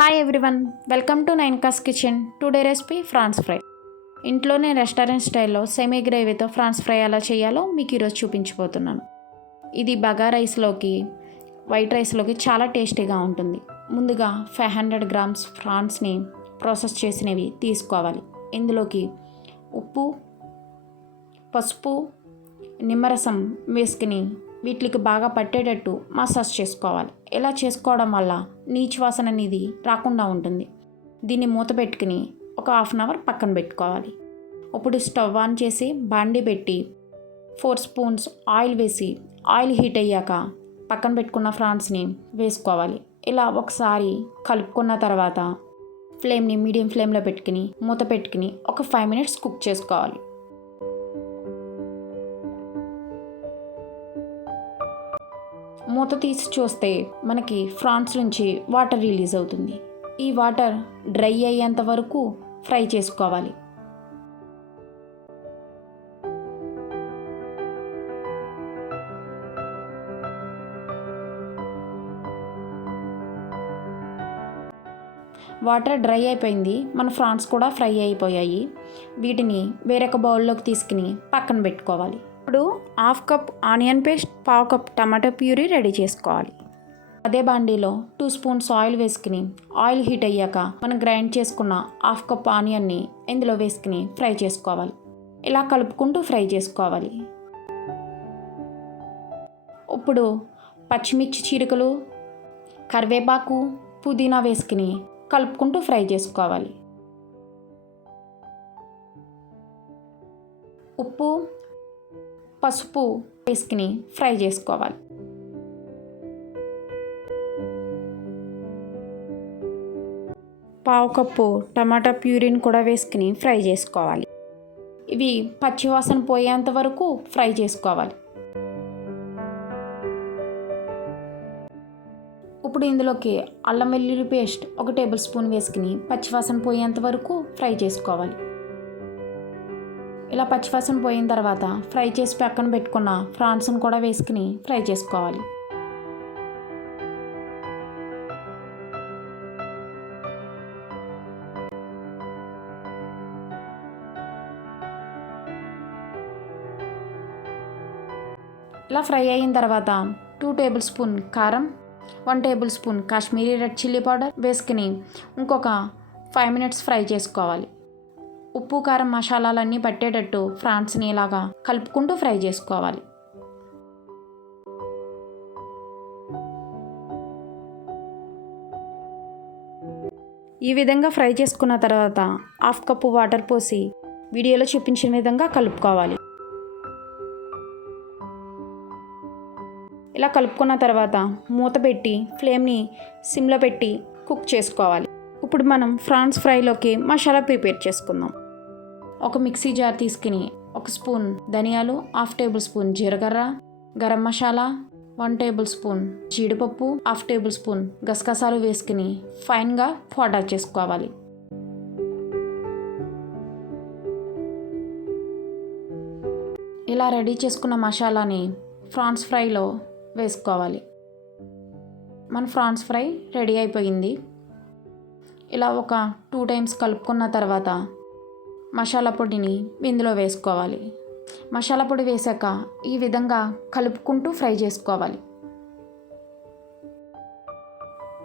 Hi everyone, welcome to నైన్కాస్ kitchen. Today recipe prawns fry. ఇంట్లోనే restaurant స్టైల్లో semi గ్రేవీతో ఫ్రాన్స్ ఫ్రై ఎలా చేయాలో మీకు ఈరోజు చూపించబోతున్నాను. ఇది బగా రైస్లోకి, వైట్ రైస్లోకి చాలా టేస్టీగా ఉంటుంది. ముందుగా 500 గ్రామ్స్ ఫ్రాన్స్ని ప్రాసెస్ చేసినవి తీసుకోవాలి. ఇందులోకి ఉప్పు, పసుపు, నిమ్మరసం వేసుకుని వీటికి బాగా పట్టేటట్టు మసాజ్ చేసుకోవాలి. ఇలా చేసుకోవడం వల్ల నీచు వాసన అనేది రాకుండా ఉంటుంది. దీన్ని మూత పెట్టుకుని ఒక 1/2 అవర్ పక్కన పెట్టుకోవాలి. ఇప్పుడు స్టవ్ ఆన్ చేసి బాండి పెట్టి 4 స్పూన్స్ ఆయిల్ వేసి ఆయిల్ హీట్ అయ్యాక పక్కన పెట్టుకున్న ఫ్రాన్స్ని వేసుకోవాలి. ఇలా ఒకసారి కలుపుకున్న తర్వాత ఫ్లేమ్ని మీడియం ఫ్లేమ్లో పెట్టుకుని మూత పెట్టుకుని ఒక 5 మినిట్స్ కుక్ చేసుకోవాలి. మూత తీసి చూస్తే మనకి ఫ్రాన్స్ నుంచి వాటర్ రిలీజ్ అవుతుంది. ఈ వాటర్ డ్రై అయ్యేంత వరకు ఫ్రై చేసుకోవాలి. వాటర్ డ్రై అయిపోయింది. మన ఫ్రాన్స్ కూడా ఫ్రై అయిపోయాయి. వీటిని వేరొక బౌల్లోకి తీసుకుని పక్కన పెట్టుకోవాలి. ఇప్పుడు 1/2 cup onion paste, 1/2 cup tomato puree ready చేసుకోవాలి. అదే బాండీలో 2 స్పూన్స్ ఆయిల్ వేసుకుని ఆయిల్ హీట్ అయ్యాక మనం గ్రైండ్ చేసుకున్న 1/2 కప్ ఆనియన్ని ఇందులో వేసుకుని ఫ్రై చేసుకోవాలి. ఇలా కలుపుకుంటూ ఫ్రై చేసుకోవాలి. ఇప్పుడు పచ్చిమిర్చి చీలికలు, కరివేపాకు, పుదీనా వేసుకుని కలుపుకుంటూ ఫ్రై చేసుకోవాలి. ఉప్పు, పసుపు వేసుకుని ఫ్రై చేసుకోవాలి. పావు కప్పు టమాటా ప్యూరీని కూడా వేసుకుని ఫ్రై చేసుకోవాలి. ఇవి పచ్చివాసన పోయేంత వరకు ఫ్రై చేసుకోవాలి. ఇప్పుడు ఇందులోకి అల్లం వెల్లుల్లి పేస్ట్ 1 టేబుల్ స్పూన్ వేసుకుని పచ్చివాసన పోయేంత వరకు ఫ్రై చేసుకోవాలి. ఇలా పచ్చివాసన పోయిన తర్వాత ఫ్రై చేసి పక్కన పెట్టుకున్న ఫ్రాన్స్ను కూడా వేసుకుని ఫ్రై చేసుకోవాలి. ఇలా ఫ్రై అయిన తర్వాత 2 టేబుల్ స్పూన్ కారం, 1 table spoon Kashmiri red chilli powder వేసుకుని ఇంకొక 5 మినిట్స్ ఫ్రై చేసుకోవాలి. ఉప్పు, కారం, మసాలాలన్నీ పట్టేటట్టు ఫ్రాన్స్ని ఇలాగా కలుపుకుంటూ ఫ్రై చేసుకోవాలి. ఈ విధంగా ఫ్రై చేసుకున్న తర్వాత 1/2 కప్పు వాటర్ పోసి వీడియోలో చూపించిన విధంగా కలుపుకోవాలి. ఇలా కలుపుకున్న తర్వాత మూత పెట్టి ఫ్లేమ్ని సిమ్లో పెట్టి కుక్ చేసుకోవాలి. ఇప్పుడు మనం ఫ్రాన్స్ ఫ్రైలోకి మసాలా ప్రిపేర్ చేసుకుందాం. ఒక మిక్సీ జార్ తీసుకుని 1 స్పూన్ ధనియాలు, 1/2 టేబుల్ స్పూన్ జీలకర్ర, గరం మసాలా, 1 టేబుల్ స్పూన్ జీడిపప్పు, 1/2 టేబుల్ స్పూన్ గసగసాలు వేసుకుని ఫైన్గా పౌడర్ చేసుకోవాలి. ఇలా రెడీ చేసుకున్న మసాలాని ఫ్రాన్స్ ఫ్రైలో వేసుకోవాలి. మన ఫ్రాన్స్ ఫ్రై రెడీ అయిపోయింది. ఇలా ఒక 2 టైమ్స్ కలుపుకున్న తర్వాత మసాలా పొడిని ఇందులో వేసుకోవాలి. మసాలా పొడి వేసాక ఈ విధంగా కలుపుకుంటూ ఫ్రై చేసుకోవాలి.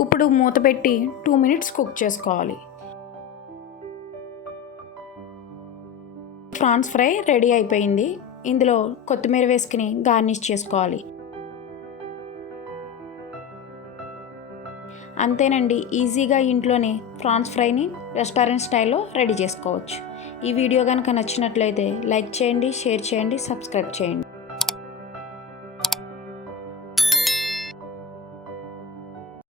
ఇప్పుడు మూత పెట్టి 2 మినిట్స్ కుక్ చేసుకోవాలి. ఫ్రాన్స్ ఫ్రై రెడీ అయిపోయింది. ఇందులో కొత్తిమీర వేసుకుని గార్నిష్ చేసుకోవాలి. అంతేనండి, ఈజీగా ఇంట్లోనే ఫ్రాన్స్ ఫ్రైని రెస్టారెంట్ స్టైల్లో రెడీ చేసుకోవచ్చు. ఈ వీడియో కనుక నచ్చినట్లయితే లైక్ చేయండి, షేర్ చేయండి, సబ్స్క్రైబ్ చేయండి.